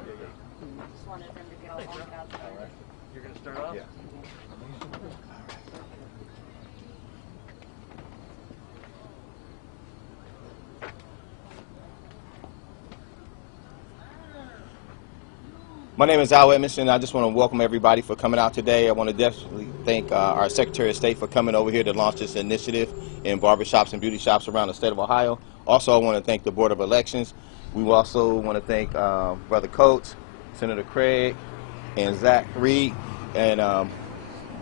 Just wanted them to get all locked out there. All right. You're going to start off? Yeah. My name is Al Edmondson. I just want to welcome everybody for coming out today. I want to definitely thank our Secretary of State for coming over here to launch this initiative in barbershops and beauty shops around the state of Ohio. Also, I want to thank the Board of Elections. We also want to thank Brother Coates, Senator Craig, and Zach Reed. And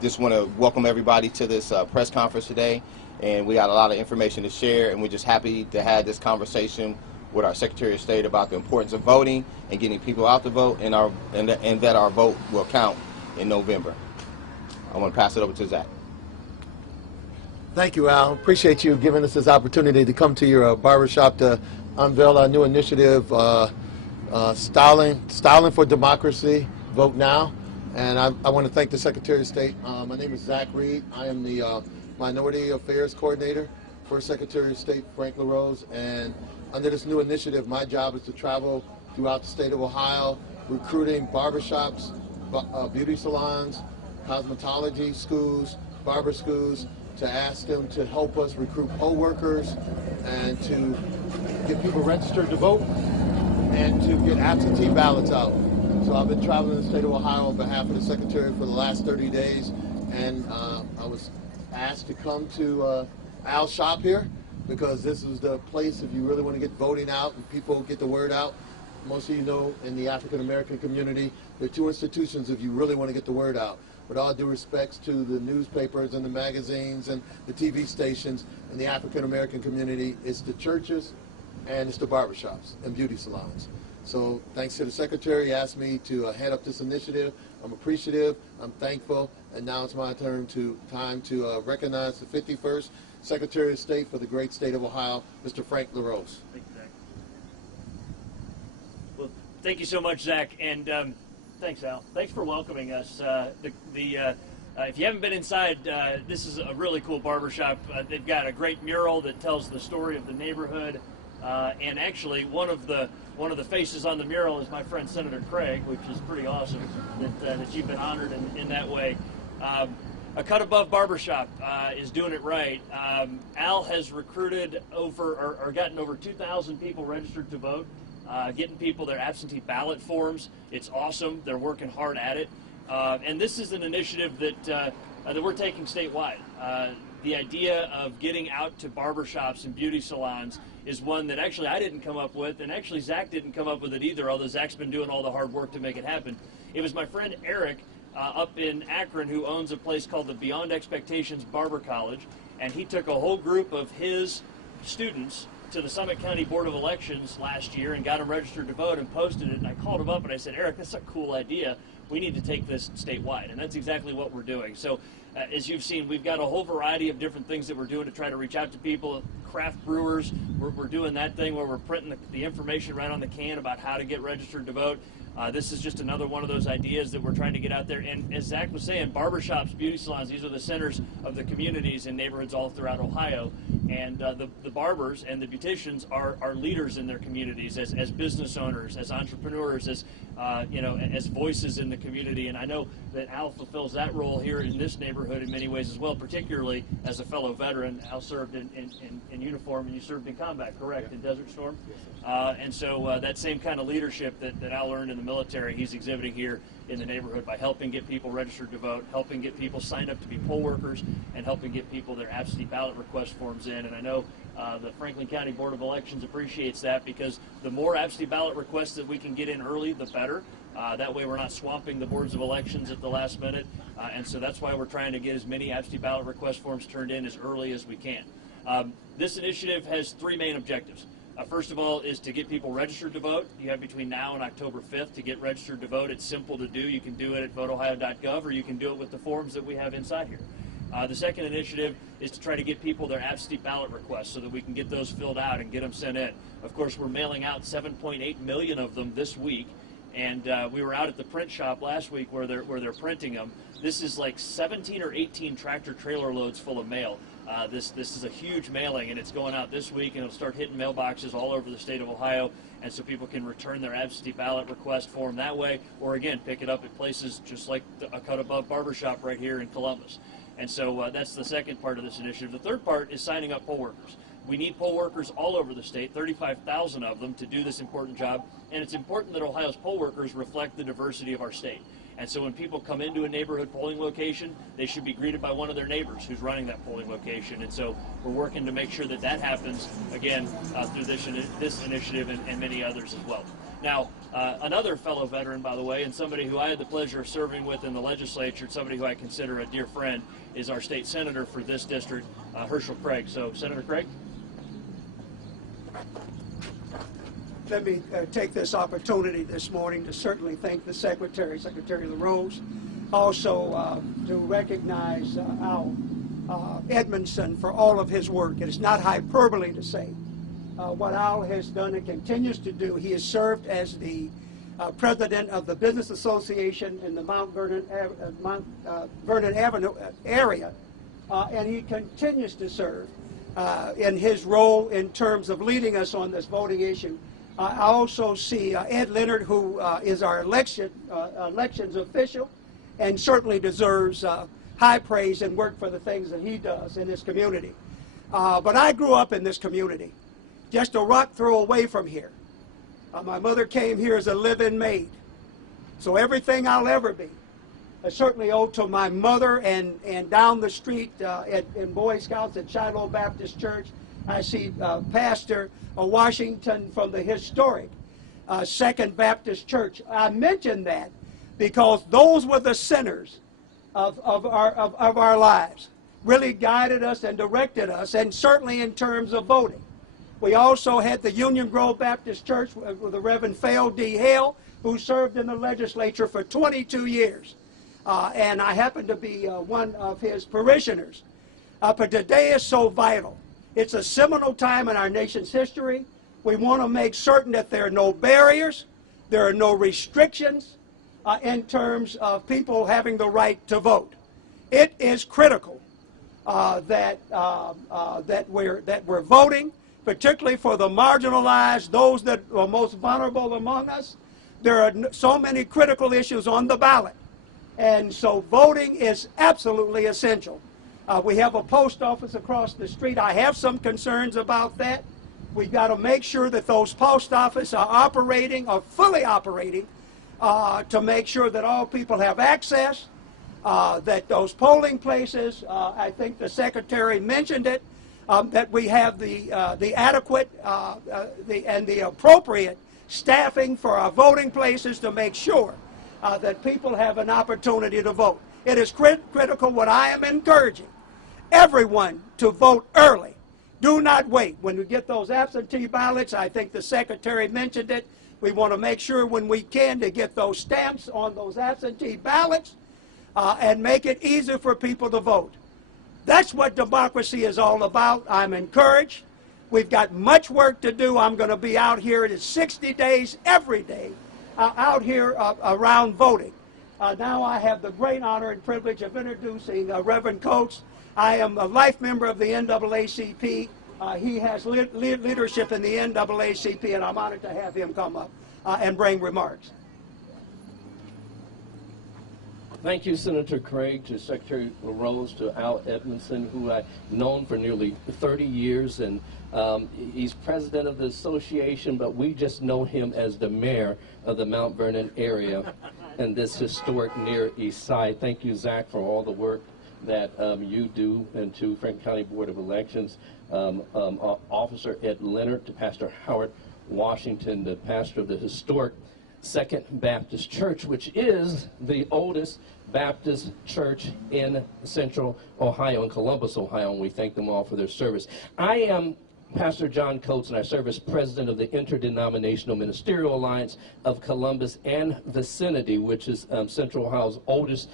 just want to welcome everybody to this press conference today. And we got a lot of information to share, and we're just happy to have this conversation with our Secretary of State about the importance of voting and getting people out to vote, and that our vote will count in November. I want to pass it over to Zach. Thank you, Al. Appreciate you giving us this opportunity to come to your barbershop to unveil our new initiative, Styling for Democracy, Vote Now. And I want to thank the Secretary of State. My name is Zach Reed. I am the Minority Affairs Coordinator for Secretary of State Frank LaRose. And under this new initiative, my job is to travel throughout the state of Ohio, recruiting barbershops, beauty salons, cosmetology schools, barber schools, to ask them to help us recruit poll workers and to get people registered to vote and to get absentee ballots out. So I've been traveling the state of Ohio on behalf of the Secretary for the last 30 days, and I was asked to come to Al's shop here, because this is the place if you really want to get voting out and people get the word out. Most of you know in the African American community, there are two institutions if you really want to get the word out. With all due respects to the newspapers and the magazines and the TV stations in the African American community, it's the churches and it's the barbershops and beauty salons. So thanks to the Secretary, he asked me to head up this initiative. I'm appreciative, I'm thankful, and now it's my time to recognize the 51st Secretary of State for the great state of Ohio, Mr. Frank LaRose. Thank you, Zach. Well, thank you so much, Zach, and thanks, Al. Thanks for welcoming us. If you haven't been inside, this is a really cool barbershop. They've got a great mural that tells the story of the neighborhood, and actually one of the faces on the mural is my friend Senator Craig, which is pretty awesome that you've been honored in that way. A Cut Above Barbershop is doing it right. Al has recruited or gotten over 2,000 people registered to vote, getting people their absentee ballot forms. It's awesome. They're working hard at it. And this is an initiative that we're taking statewide. The idea of getting out to barbershops and beauty salons is one that actually I didn't come up with, and actually Zach didn't come up with it either, although Zach's been doing all the hard work to make it happen. It was my friend Eric up in Akron, who owns a place called the Beyond Expectations Barber College, and he took a whole group of his students to the Summit County Board of Elections last year and got them registered to vote and posted it. And I called him up and I said, Eric, that's a cool idea. We need to take this statewide, and that's exactly what we're doing. So as you've seen, we've got a whole variety of different things that we're doing to try to reach out to people. Craft brewers, we're doing that thing where we're printing the information right on the can about how to get registered to vote. This is just another one of those ideas that we're trying to get out there. And as Zach was saying, barbershops, beauty salons, these are the centers of the communities and neighborhoods all throughout Ohio. And the barbers and the beauticians are leaders in their communities as business owners, as entrepreneurs, as as voices in the community. And I know that Al fulfills that role here in this neighborhood in many ways as well, particularly as a fellow veteran. Al served in uniform, and you served in combat, correct, in Desert Storm? And so that same kind of leadership that Al learned in the military, he's exhibiting here in the neighborhood by helping get people registered to vote, helping get people signed up to be poll workers, and helping get people their absentee ballot request forms in. And I know the Franklin County Board of Elections appreciates that, because the more absentee ballot requests that we can get in early, the better. That way we're not swamping the boards of elections at the last minute. And so that's why we're trying to get as many absentee ballot request forms turned in as early as we can. This initiative has three main objectives. First of all is to get people registered to vote. You have between now and October 5th to get registered to vote. It's simple to do. You can do it at voteohio.gov, or you can do it with the forms that we have inside here. The second initiative is to try to get people their absentee ballot requests so that we can get those filled out and get them sent in. Of course, we're mailing out 7.8 million of them this week, and we were out at the print shop last week where they're printing them. This is like 17 or 18 tractor trailer loads full of mail. This is a huge mailing, and it's going out this week, and it'll start hitting mailboxes all over the state of Ohio, and so people can return their absentee ballot request form that way, or again, pick it up at places just like a Cut Above Barbershop right here in Columbus. And so that's the second part of this initiative. The third part is signing up poll workers. We need poll workers all over the state, 35,000 of them, to do this important job, and it's important that Ohio's poll workers reflect the diversity of our state. And so when people come into a neighborhood polling location, they should be greeted by one of their neighbors who's running that polling location. And so we're working to make sure that that happens, again, through this initiative and many others as well. Now, another fellow veteran, by the way, and somebody who I had the pleasure of serving with in the legislature, somebody who I consider a dear friend, is our state senator for this district, Herschel Craig. So, Senator Craig? Let me take this opportunity this morning to certainly thank the Secretary LaRose, also to recognize Al Edmondson for all of his work. It is not hyperbole to say what Al has done and continues to do. He has served as the president of the Business Association in the Mount Vernon Avenue area, and he continues to serve in his role in terms of leading us on this voting issue. I also see Ed Leonard, who is our elections official, and certainly deserves high praise and work for the things that he does in this community. But I grew up in this community, just a rock throw away from here. My mother came here as a live-in maid, so everything I'll ever be, I certainly owe to my mother, and down the street in Boy Scouts at Shiloh Baptist Church, I see Pastor Washington from the historic Second Baptist Church. I mention that because those were the centers of our lives, really guided us and directed us, and certainly in terms of voting. We also had the Union Grove Baptist Church with the Reverend Phil D. Hale, who served in the legislature for 22 years. And I happen to be one of his parishioners. But today is so vital. It's a seminal time in our nation's history. We want to make certain that there are no barriers, there are no restrictions in terms of people having the right to vote. It is critical that we're voting, particularly for the marginalized, those that are most vulnerable among us. There are so many critical issues on the ballot, and so voting is absolutely essential. We have a post office across the street. I have some concerns about that. We've got to make sure that those post offices are fully operating, to make sure that all people have access, that those polling places, I think the Secretary mentioned it, that we have the adequate and the appropriate staffing for our voting places to make sure that people have an opportunity to vote. It is critical. What I am encouraging everyone to vote early. Do not wait. When we get those absentee ballots, I think the Secretary mentioned it, we want to make sure when we can to get those stamps on those absentee ballots and make it easier for people to vote. That's what democracy is all about. I'm encouraged. We've got much work to do. I'm going to be out here. It is 60 days every day out here around voting. Now I have the great honor and privilege of introducing Reverend Coates. I am a life member of the NAACP. He has leadership in the NAACP, and I'm honored to have him come up and bring remarks. Thank you, Senator Craig, to Secretary LaRose, to Al Edmondson, who I've known for nearly 30 years, and he's president of the association, but we just know him as the mayor of the Mount Vernon area and this historic Near East Side. Thank you, Zach, for all the work that you do, and to Franklin County Board of Elections, Officer Ed Leonard, to Pastor Howard Washington, the pastor of the historic Second Baptist Church, which is the oldest Baptist church in Central Ohio, in Columbus, Ohio, and we thank them all for their service. I am Pastor John Coates, and I serve as president of the Interdenominational Ministerial Alliance of Columbus and vicinity, which is Central Ohio's oldest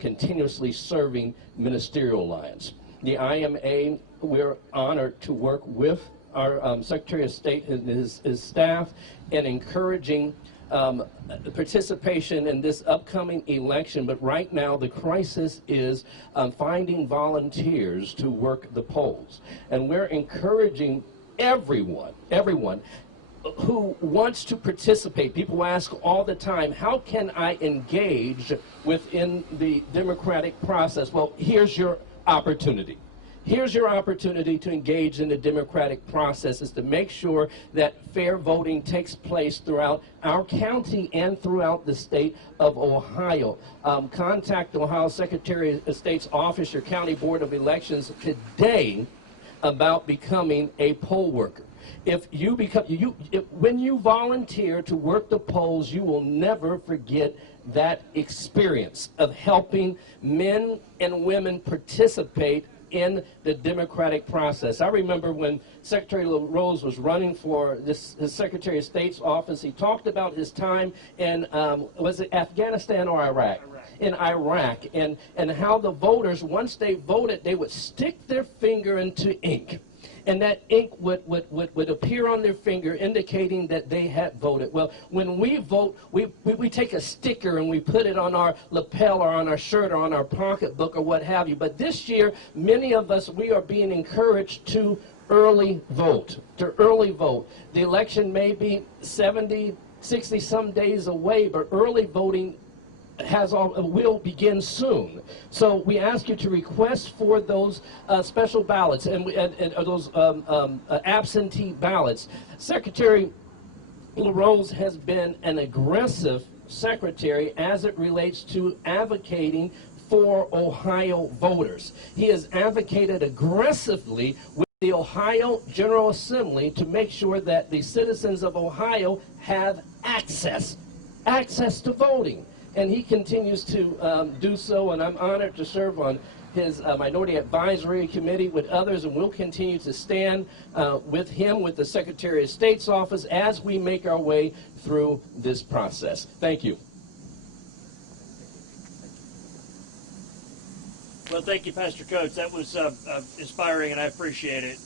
continuously serving ministerial alliance. The IMA, we're honored to work with our Secretary of State and his staff in encouraging participation in this upcoming election, but right now the crisis is finding volunteers to work the polls. And we're encouraging everyone who wants to participate. People ask all the time, how can I engage within the democratic process? Well, here's your opportunity. Here's your opportunity to engage in the democratic process, is to make sure that fair voting takes place throughout our county and throughout the state of Ohio. Contact Ohio Secretary of State's office, your county board of elections today about becoming a poll worker. If you become, when you volunteer to work the polls, you will never forget that experience of helping men and women participate in the democratic process. I remember when Secretary LaRose was running for his Secretary of State's office, he talked about his time in, was it Afghanistan or Iraq? In Iraq, and how the voters, once they voted, they would stick their finger into ink. And that ink would appear on their finger, indicating that they had voted. Well, when we vote, we take a sticker and we put it on our lapel or on our shirt or on our pocketbook or what have you. But this year, many of us, we are being encouraged to early vote, The election may be 70, 60 some days away, but early voting will begin soon. So we ask you to request for those special ballots and those absentee ballots. Secretary LaRose has been an aggressive secretary as it relates to advocating for Ohio voters. He has advocated aggressively with the Ohio General Assembly to make sure that the citizens of Ohio have access to voting. And he continues to do so, and I'm honored to serve on his Minority Advisory Committee with others, and we'll continue to stand with him, with the Secretary of State's office, as we make our way through this process. Thank you. Well, thank you, Pastor Coates. That was inspiring, and I appreciate it.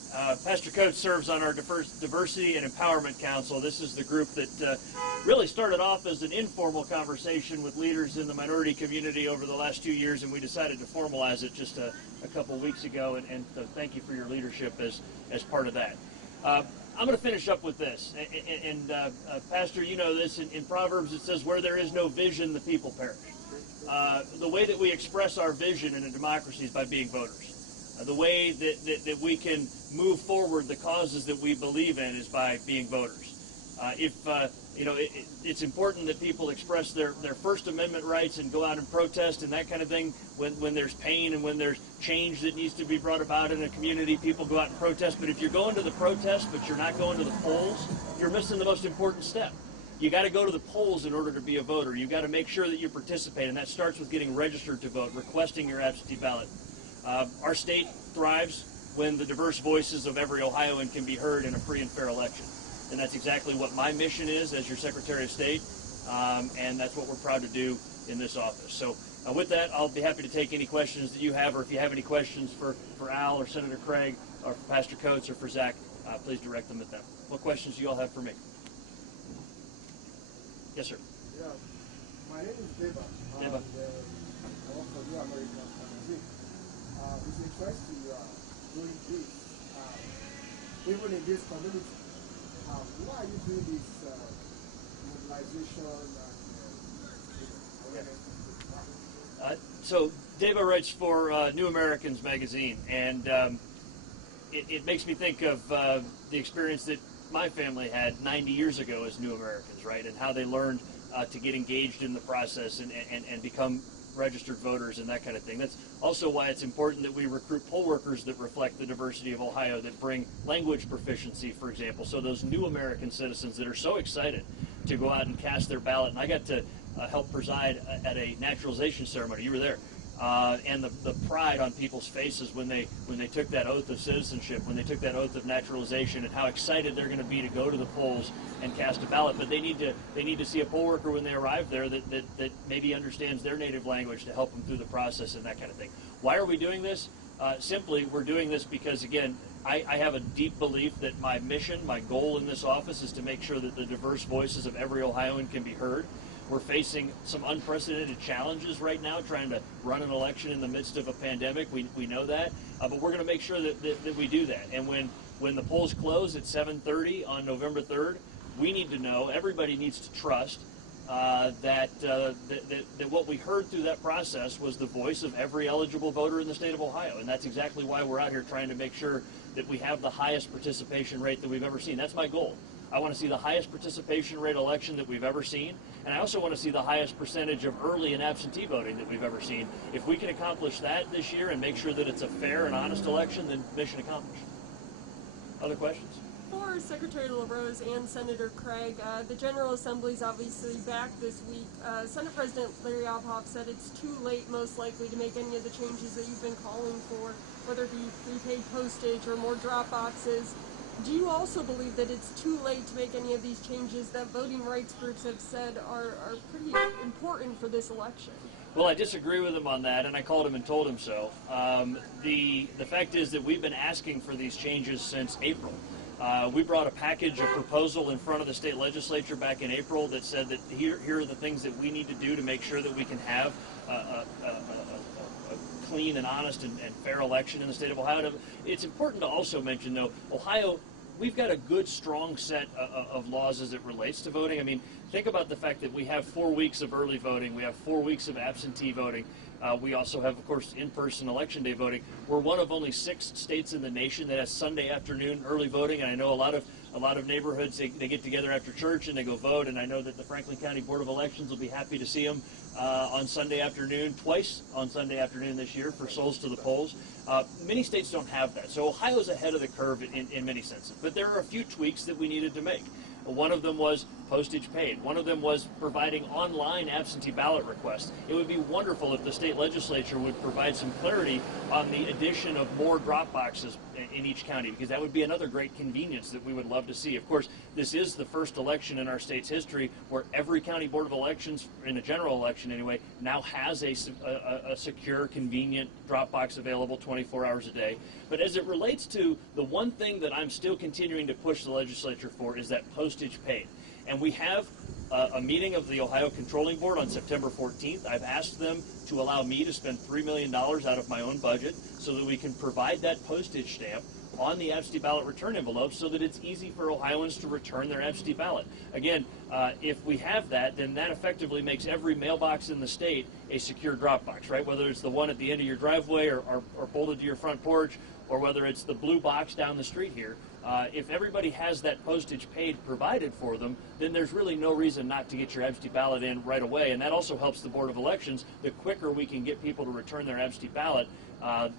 Pastor Coates serves on our Diversity and Empowerment Council. This is the group that really started off as an informal conversation with leaders in the minority community over the last 2 years, and we decided to formalize it just a couple weeks ago, and so thank you for your leadership as part of that. I'm going to finish up with this, and Pastor, you know this, in Proverbs it says, where there is no vision, the people perish. The way that we express our vision in a democracy is by being voters. The way that we can move forward the causes that we believe in is by being voters. It's important that people express their First Amendment rights and go out and protest and that kind of thing. When there's pain and when there's change that needs to be brought about in a community, people go out and protest. But if you're going to the protest but you're not going to the polls, you're missing the most important step. You got to go to the polls in order to be a voter. You got to make sure that you participate, and that starts with getting registered to vote, requesting your absentee ballot. Our state thrives when the diverse voices of every Ohioan can be heard in a free and fair election. And that's exactly what my mission is as your Secretary of State, and that's what we're proud to do in this office. So with that, I'll be happy to take any questions that you have, or if you have any questions for Al or Senator Craig or for Pastor Coates or for Zach, please direct them at them. What questions do you all have for me? Yes, sir. Yeah, my name is Deva. Deva. I work for New American Magazine. It's interesting doing this. Even in this community, why are you doing this mobilization and awareness? So Deva writes for New Americans Magazine, and it makes me think of the experience that my family had 90 years ago as New Americans, right, and how they learned to get engaged in the process and become registered voters and that kind of thing. That's also why it's important that we recruit poll workers that reflect the diversity of Ohio, that bring language proficiency, for example, so those new American citizens that are so excited to go out and cast their ballot. And I got to help preside at a naturalization ceremony. You were there. And the pride on people's faces when they took that oath of citizenship, when they took that oath of naturalization, and how excited they're going to be to go to the polls and cast a ballot. But they need to see a poll worker when they arrive there that maybe understands their native language to help them through the process and that kind of thing. Why are we doing this? Simply, we're doing this because, again, I have a deep belief that my mission, my goal in this office is to make sure that the diverse voices of every Ohioan can be heard. We're facing some unprecedented challenges right now trying to run an election in the midst of a pandemic. We know that, but we're going to make sure that we do that. And when the polls close at 7:30 on November 3rd, we need to know, everybody needs to trust that what we heard through that process was the voice of every eligible voter in the state of Ohio. And that's exactly why we're out here trying to make sure that we have the highest participation rate that we've ever seen. That's my goal. I want to see the highest participation rate election that we've ever seen, and I also want to see the highest percentage of early and absentee voting that we've ever seen. If we can accomplish that this year and make sure that it's a fair and honest election, then mission accomplished. Other questions? For Secretary LaRose and Senator Craig, the General Assembly is obviously back this week. Senate President Larry Obhoff said it's too late, most likely, to make any of the changes that you've been calling for, whether it be prepaid postage or more drop boxes. Do you also believe that it's too late to make any of these changes that voting rights groups have said are pretty important for this election? Well, I disagree with him on that, and I called him and told him so. The fact is that we've been asking for these changes since April. We brought a package, a proposal in front of the state legislature back in April that said that here are the things that we need to do to make sure that we can have a clean and honest and fair election in the state of Ohio. It's important to also mention, though, Ohio, we've got a good, strong set of laws as it relates to voting. I mean, think about the fact that we have 4 weeks of early voting. We have 4 weeks of absentee voting. We also have, of course, in-person election day voting. We're one of only 6 states in the nation that has Sunday afternoon early voting, and I know a lot of neighborhoods, they get together after church and they go vote, and I know that the Franklin County Board of Elections will be happy to see them on Sunday afternoon, twice on Sunday afternoon this year for Souls to the Polls. Many states don't have that, so Ohio's ahead of the curve in many senses. But there are a few tweaks that we needed to make. One of them was postage paid. One of them was providing online absentee ballot requests. It would be wonderful if the state legislature would provide some clarity on the addition of more drop boxes in each county, because that would be another great convenience that we would love to see. Of course, this is the first election in our state's history where every county board of elections, in a general election anyway, now has a secure, convenient drop box available 24 hours a day. But as it relates to the one thing that I'm still continuing to push the legislature for is that postage paid. And we have a meeting of the Ohio Controlling Board on September 14th. I've asked them to allow me to spend $3 million out of my own budget so that we can provide that postage stamp on the absentee ballot return envelopes so that it's easy for Ohioans to return their absentee ballot. Again, if we have that, then that effectively makes every mailbox in the state a secure drop box, right? Whether it's the one at the end of your driveway or bolted to your front porch, or whether it's the blue box down the street here. If everybody has that postage paid provided for them, then there's really no reason not to get your absentee ballot in right away. And that also helps the Board of Elections. The quicker we can get people to return their absentee ballot,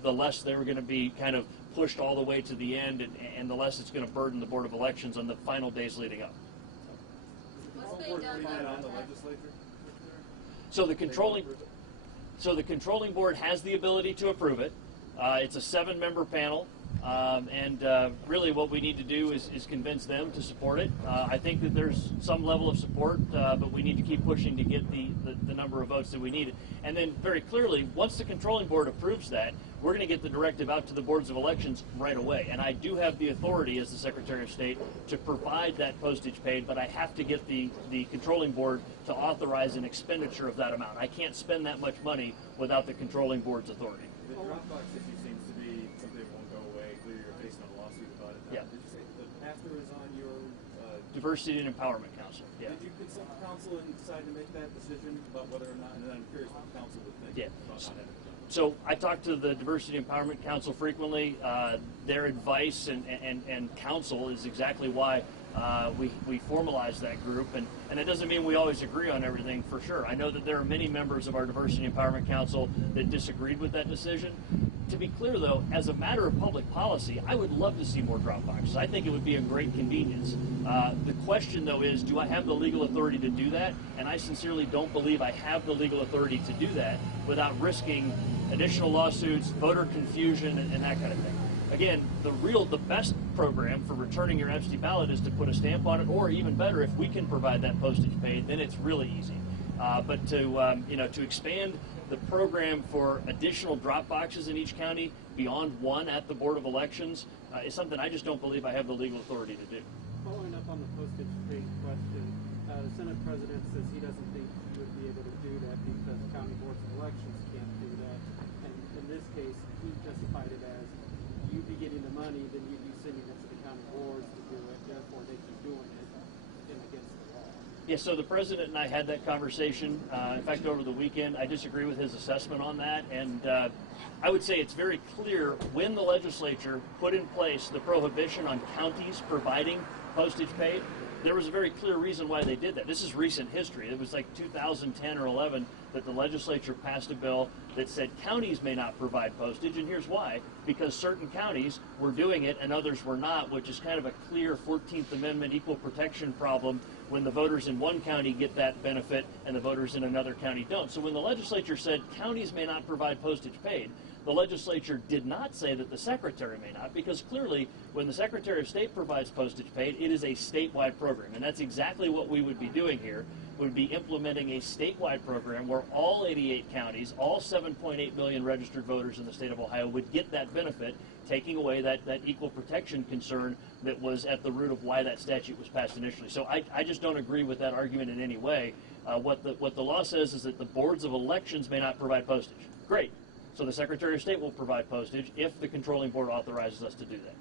the less they're going to be kind of pushed all the way to the end, and the less it's going to burden the Board of Elections on the final days leading up. So the controlling board has the ability to approve it. It's a 7-member panel, and really what we need to do is convince them to support it. I think that there's some level of support, but we need to keep pushing to get the number of votes that we need. And then very clearly, once the controlling board approves that, we're going to get the directive out to the boards of elections right away. And I do have the authority as the Secretary of State to provide that postage paid, but I have to get the controlling board to authorize an expenditure of that amount. I can't spend that much money without the controlling board's authority. The Dropbox issue seems to be something that won't go away. Clearly, you're facing a lawsuit about it. Yeah. Did you say the pastor is on your Diversity and Empowerment Council? Yeah. Did you consult the council and decide to make that decision about whether or not? And then I'm curious what the council would think about not having it done. So I talk to the Diversity and Empowerment Council frequently. Their advice and counsel is exactly why we formalize that group, and it doesn't mean we always agree on everything, for sure. I know that there are many members of our Diversity and Empowerment Council that disagreed with that decision. To be clear, though, as a matter of public policy, I would love to see more drop boxes. I think it would be a great convenience. The question, though, is do I have the legal authority to do that? And I sincerely don't believe I have the legal authority to do that without risking additional lawsuits, voter confusion, and that kind of thing. Again, the best program for returning your absentee ballot is to put a stamp on it, or even better, if we can provide that postage paid, then it's really easy. But to expand the program for additional drop boxes in each county, beyond one at the Board of Elections is something I just don't believe I have the legal authority to do. Following up on the postage paid question, the Senate President says he doesn't think you would be able to do that because county boards of elections can't do that. And in this case, he justified it as you'd be getting the money, then you'd be sending it to the county boards to do it, therefore they keep doing it against the law. Yeah, so the President and I had that conversation. In fact, over the weekend, I disagree with his assessment on that. And I would say it's very clear when the legislature put in place the prohibition on counties providing postage paid, there was a very clear reason why they did that. This is recent history. It was like 2010 or 11 that the legislature passed a bill that said counties may not provide postage, and here's why. Because certain counties were doing it and others were not, which is kind of a clear 14th Amendment equal protection problem when the voters in one county get that benefit and the voters in another county don't. So when the legislature said counties may not provide postage paid, the legislature did not say that the Secretary may not, because clearly when the Secretary of State provides postage paid, it is a statewide program. And that's exactly what we would be doing here. We would be implementing a statewide program where all 88 counties, all 7.8 million registered voters in the state of Ohio would get that benefit, taking away that equal protection concern that was at the root of why that statute was passed initially. So I just don't agree with that argument in any way. What the law says is that the boards of elections may not provide postage. Great. So the Secretary of State will provide postage if the controlling board authorizes us to do that.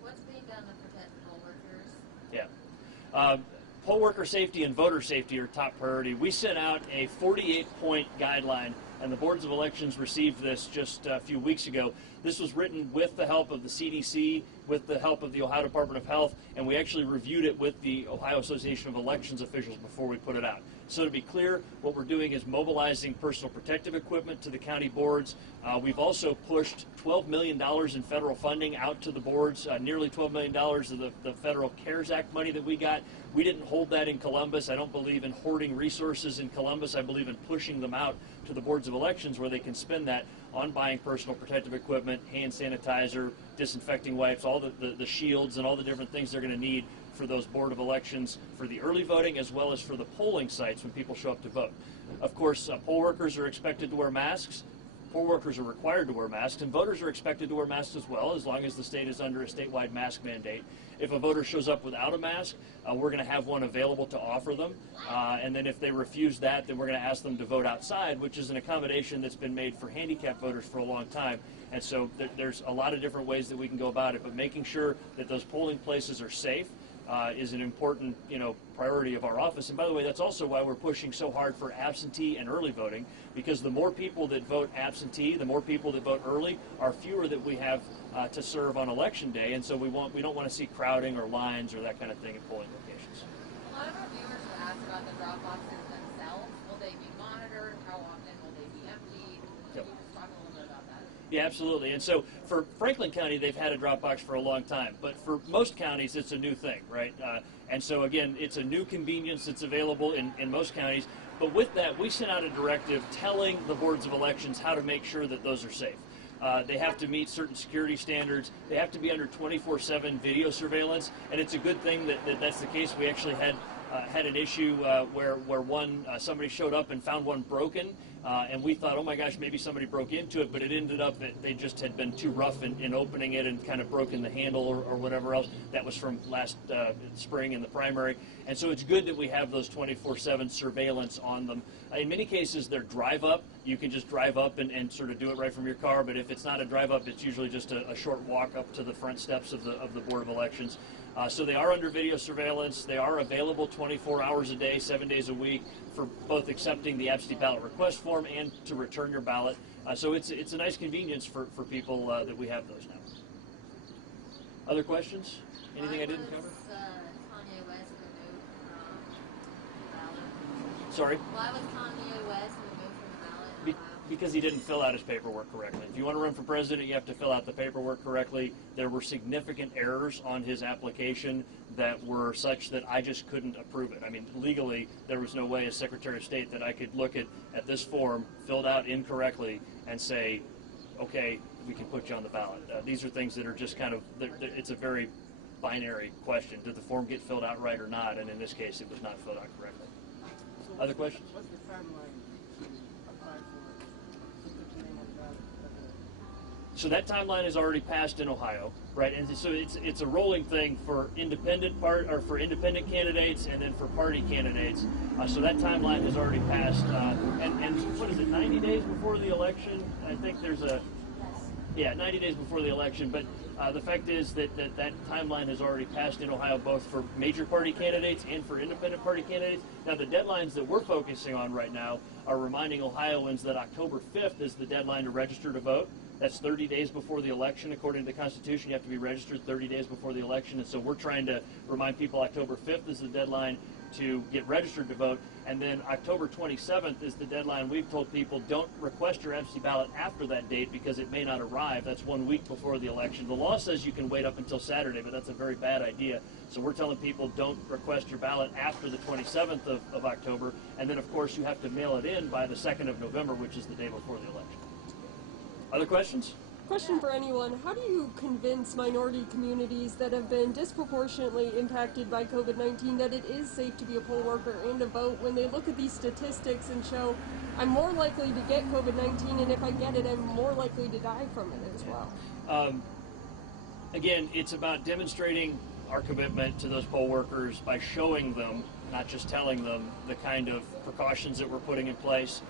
What's being done to protect poll workers? Yeah. Poll worker safety and voter safety are top priority. We sent out a 48-point guideline, and the boards of elections received this just a few weeks ago. This was written with the help of the CDC, with the help of the Ohio Department of Health, and we actually reviewed it with the Ohio Association of Elections officials before we put it out. So to be clear, what we're doing is mobilizing personal protective equipment to the county boards. We've also pushed $12 million in federal funding out to the boards, nearly $12 million of the federal CARES Act money that we got. We didn't hold that in Columbus. I don't believe in hoarding resources in Columbus. I believe in pushing them out to the boards of elections where they can spend that on buying personal protective equipment, hand sanitizer, disinfecting wipes, all the shields and all the different things they're going to need for those board of elections for the early voting as well as for the polling sites when people show up to vote. Of course, poll workers are expected to wear masks. Poll workers are required to wear masks, and voters are expected to wear masks as well, as long as the state is under a statewide mask mandate. If a voter shows up without a mask, we're going to have one available to offer them, and then if they refuse that, then we're going to ask them to vote outside, which is an accommodation that's been made for handicapped voters for a long time. And so there's a lot of different ways that we can go about it, but making sure that those polling places are safe is an important, priority of our office. And by the way, that's also why we're pushing so hard for absentee and early voting, because the more people that vote absentee, the more people that vote early, are fewer that we have to serve on election day. And so we don't want to see crowding or lines or that kind of thing at polling locations. A lot of our viewers have asked about the drop boxes themselves. Will they be monitored? How often will they be emptied? Can you just talk a little bit about that? Yeah, absolutely. And so for Franklin County, they've had a drop box for a long time. But for most counties, it's a new thing, right? And so, again, it's a new convenience that's available in most counties. But with that, we sent out a directive telling the boards of elections how to make sure that those are safe. They have to meet certain security standards. They have to be under 24/7 video surveillance. And it's a good thing that that's the case. We actually had an issue where somebody showed up and found one broken, and we thought, oh my gosh, maybe somebody broke into it, but it ended up that they just had been too rough in opening it and kind of broken the handle or whatever else. That was from last spring in the primary. And so it's good that we have those 24/7 surveillance on them. In many cases, they're drive-up. You can just drive up and sort of do it right from your car, but if it's not a drive-up, it's usually just a short walk up to the front steps of the Board of Elections. So they are under video surveillance. They are available 24 hours a day, 7 days a week, for both accepting the absentee ballot request form and to return your ballot. So it's a nice convenience for people that we have those now. Other questions? Anything I didn't cover? Kanye West removed from the ballot? Sorry? Why was Kanye West removed from the ballot in Ohio? Because he didn't fill out his paperwork correctly. If you want to run for president, you have to fill out the paperwork correctly. There were significant errors on his application that were such that I just couldn't approve it. I mean, legally, there was no way as Secretary of State that I could look at this form filled out incorrectly and say, okay, we can put you on the ballot. These are things that are just kind of, it's a very binary question. Did the form get filled out right or not? And in this case, it was not filled out correctly. So Other questions? What's the timeline to apply for put your name on the ballot? So that timeline is already passed in Ohio, right? And so it's a rolling thing for independent candidates and then for party candidates. So that timeline has already passed. And what is it, 90 days before the election? I think there's 90 days before the election. But the fact is that timeline has already passed in Ohio, both for major party candidates and for independent party candidates. Now, the deadlines that we're focusing on right now are reminding Ohioans that October 5th is the deadline to register to vote. That's 30 days before the election. According to the Constitution, you have to be registered 30 days before the election. And so we're trying to remind people October 5th is the deadline to get registered to vote. And then October 27th is the deadline. We've told people don't request your absentee ballot after that date because it may not arrive. That's 1 week before the election. The law says you can wait up until Saturday, but that's a very bad idea. So we're telling people don't request your ballot after the 27th of October. And then, of course, you have to mail it in by the 2nd of November, which is the day before the election. Other questions? Question for anyone. How do you convince minority communities that have been disproportionately impacted by COVID-19 that it is safe to be a poll worker and to vote when they look at these statistics and show I'm more likely to get COVID-19, and if I get it, I'm more likely to die from it as well? Again, it's about demonstrating our commitment to those poll workers by showing them, not just telling them, the kind of precautions that we're putting in place.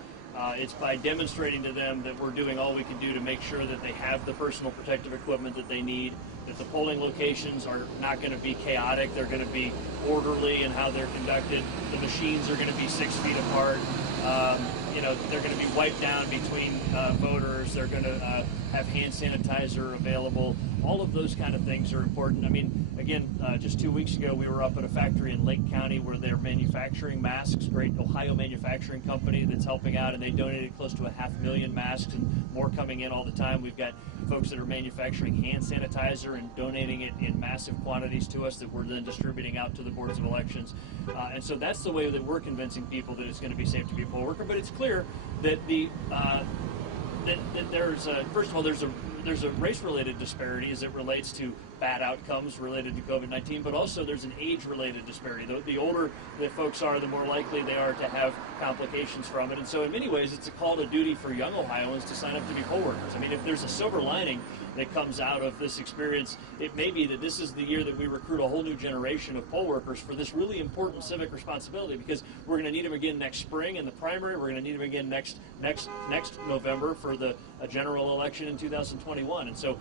It's by demonstrating to them that we're doing all we can do to make sure that they have the personal protective equipment that they need, that the polling locations are not going to be chaotic, they're going to be orderly in how they're conducted, the machines are going to be 6 feet apart, they're going to be wiped down between voters, they're going to have hand sanitizer available. All of those kind of things are important. I mean, again, just 2 weeks ago, we were up at a factory in Lake County where they're manufacturing masks, great Ohio manufacturing company that's helping out, and they donated close to 500,000 masks and more coming in all the time. We've got folks that are manufacturing hand sanitizer and donating it in massive quantities to us that we're then distributing out to the boards of elections. And so that's the way that we're convincing people that it's going to be safe to be a poll worker. But it's clear that that there's first of all there's a race-related disparity as it relates to bad outcomes related to COVID-19, but also there's an age-related disparity. The older that folks are, the more likely they are to have complications from it. And so in many ways, it's a call to duty for young Ohioans to sign up to be poll workers. I mean, if there's a silver lining that comes out of this experience, it may be that this is the year that we recruit a whole new generation of poll workers for this really important civic responsibility, because we're going to need them again next spring in the primary. We're going to need them again next November for the general election in 2021. And so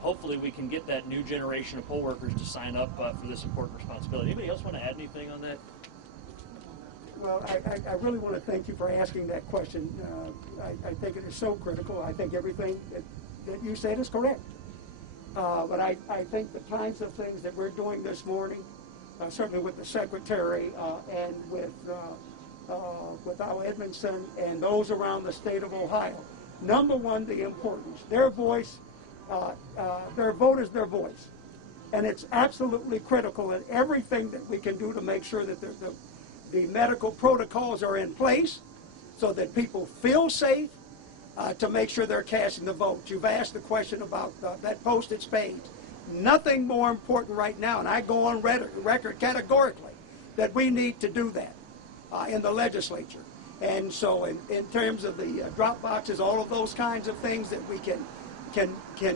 hopefully we can get that new generation of poll workers to sign up for this important responsibility. Anybody else want to add anything on that? Well, I really want to thank you for asking that question. I think it is so critical. I think everything that you said is correct. But I think the kinds of things that we're doing this morning, certainly with the Secretary and with Al Edmondson and those around the state of Ohio, number one, the importance. Their voice, their vote is their voice. And it's absolutely critical in everything that we can do to make sure that the medical protocols are in place so that people feel safe, to make sure they're casting the vote. You've asked the question about that postage page. Nothing more important right now, and I go on record categorically, that we need to do that in the legislature. And so in terms of the drop boxes, all of those kinds of things that we can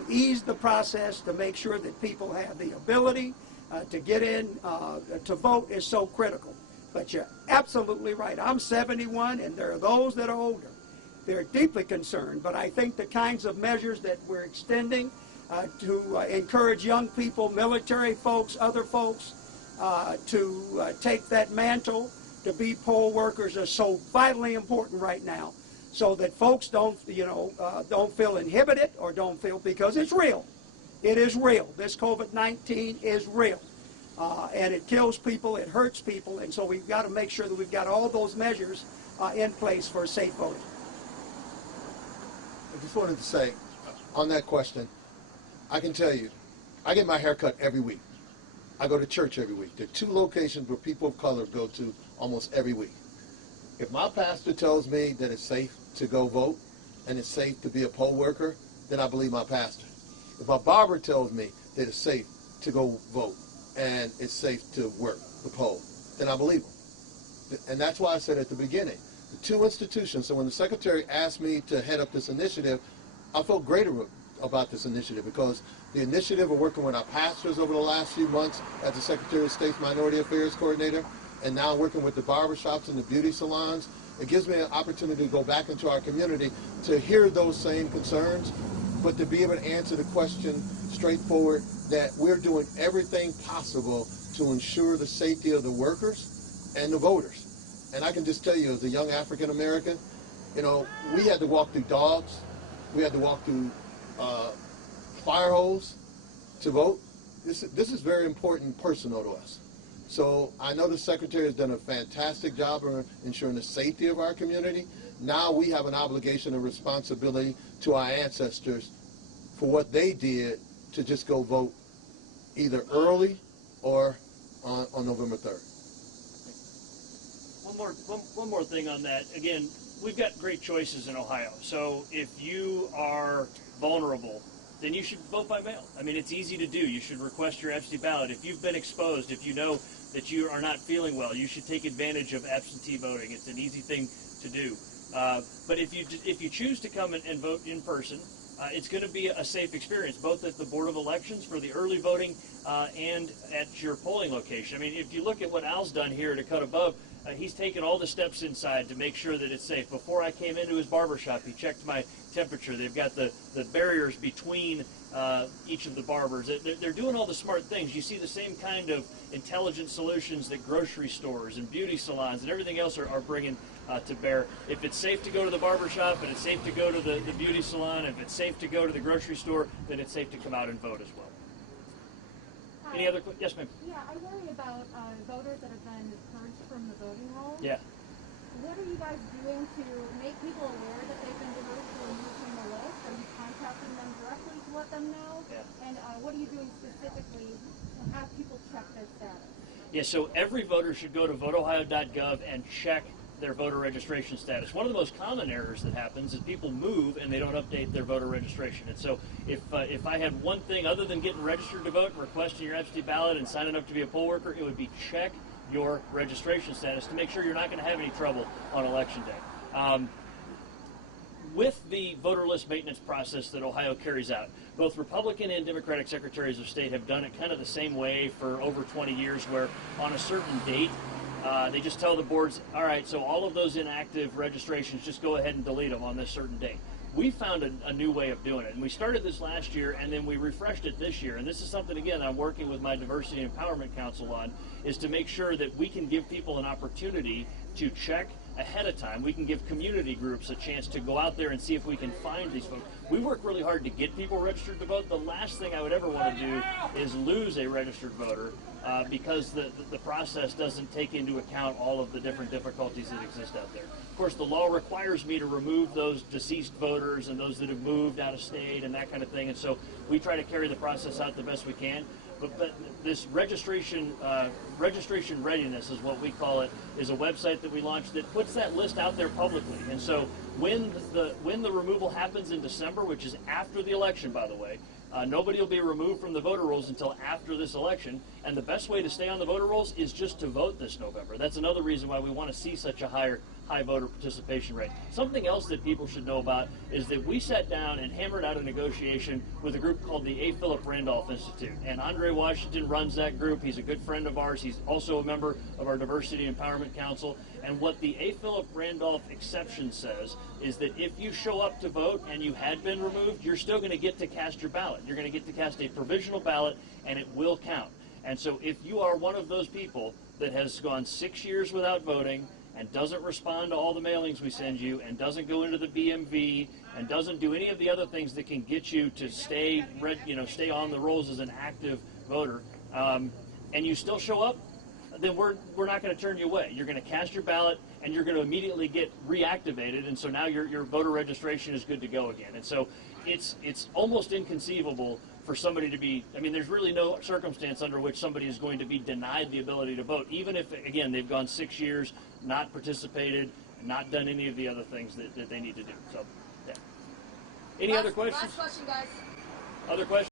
ease the process to make sure that people have the ability to get in to vote is so critical. But you're absolutely right. I'm 71, and there are those that are older. They're deeply concerned, but I think the kinds of measures that we're extending to encourage young people, military folks, other folks, to take that mantle to be poll workers are so vitally important right now, so that folks don't feel inhibited or don't feel, because it's real. It is real. This COVID-19 is real. And it kills people, it hurts people, and so we've got to make sure that we've got all those measures in place for safe voting. I just wanted to say, on that question, I can tell you, I get my hair cut every week. I go to church every week. There are 2 locations where people of color go to almost every week. If my pastor tells me that it's safe to go vote and it's safe to be a poll worker, then I believe my pastor. If my barber tells me that it's safe to go vote and it's safe to work the poll, then I believe him. And that's why I said at the beginning, the 2 institutions, so when the Secretary asked me to head up this initiative, I felt great about this initiative, because the initiative of working with our pastors over the last few months as the Secretary of State's Minority Affairs Coordinator, and now working with the barbershops and the beauty salons, it gives me an opportunity to go back into our community to hear those same concerns, but to be able to answer the question straightforward that we're doing everything possible to ensure the safety of the workers and the voters. And I can just tell you, as a young African American, you know, we had to walk through dogs, we had to walk through fire hose to vote. This is very important, personal to us. So I know the Secretary has done a fantastic job of ensuring the safety of our community. Now we have an obligation and responsibility to our ancestors for what they did to just go vote either early or on November 3rd. One more thing on that. Again, we've got great choices in Ohio. So if you are vulnerable, then you should vote by mail. I mean, it's easy to do. You should request your absentee ballot. If you've been exposed, if you know that you are not feeling well, you should take advantage of absentee voting. It's an easy thing to do. But if you choose to come and vote in person, it's going to be a safe experience, both at the Board of Elections for the early voting and at your polling location. I mean, if you look at what Al's done here to Cut Above, he's taken all the steps inside to make sure that it's safe. Before I came into his barbershop, he checked my temperature. They've got the barriers between each of the barbers. They're doing all the smart things. You see the same kind of intelligent solutions that grocery stores and beauty salons and everything else are bringing to bear. If it's safe to go to the barbershop and it's safe to go to the beauty salon, if it's safe to go to the grocery store, then it's safe to come out and vote as well. Any other questions? Yes, ma'am. Yeah, I worry about voters that have been purged from the voting rolls. Yeah. What are you guys doing to make people aware that they've been purged or removed from the list? Are you contacting them directly to let them know? Yeah. And what are you doing specifically to have people check their status? Yeah, so every voter should go to voteohio.gov and check their voter registration status. One of the most common errors that happens is people move and they don't update their voter registration. And so if I had one thing other than getting registered to vote and requesting your absentee ballot and signing up to be a poll worker, it would be check your registration status to make sure you're not going to have any trouble on Election Day. With the voter list maintenance process that Ohio carries out, both Republican and Democratic secretaries of state have done it kind of the same way for over 20 years, where on a certain date, they just tell the boards, all right, so all of those inactive registrations, just go ahead and delete them on this certain date. We found a new way of doing it, and we started this last year, and then we refreshed it this year. And this is something, again, I'm working with my Diversity and Empowerment Council on, is to make sure that we can give people an opportunity to check ahead of time. We can give community groups a chance to go out there and see if we can find these folks. We work really hard to get people registered to vote. The last thing I would ever want to do is lose a registered voter because the process doesn't take into account all of the different difficulties that exist out there. Of course, the law requires me to remove those deceased voters and those that have moved out of state and that kind of thing, and so we try to carry the process out the best we can. But this registration readiness is what we call it, is a website that we launched that puts that list out there publicly. And so when the removal happens in December, which is after the election, by the way, nobody will be removed from the voter rolls until after this election. And the best way to stay on the voter rolls is just to vote this November. That's another reason why we want to see such a high voter participation rate. Something else that people should know about is that we sat down and hammered out a negotiation with a group called the A. Philip Randolph Institute. And Andre Washington runs that group. He's a good friend of ours. He's also a member of our Diversity and Empowerment Council. And what the A. Philip Randolph exception says is that if you show up to vote and you had been removed, you're still going to get to cast your ballot. You're going to get to cast a provisional ballot, and it will count. And so if you are one of those people that has gone 6 years without voting and doesn't respond to all the mailings we send you and doesn't go into the BMV and doesn't do any of the other things that can get you to stay on the rolls as an active voter, and you still show up, then we're not going to turn you away. You're going to cast your ballot, and you're going to immediately get reactivated, and so now your voter registration is good to go again. And so it's almost inconceivable for somebody to be, I mean, there's really no circumstance under which somebody is going to be denied the ability to vote, even if, again, they've gone 6 years, not participated, not done any of the other things that they need to do. So, yeah. Any other questions? Last question, guys. Other questions?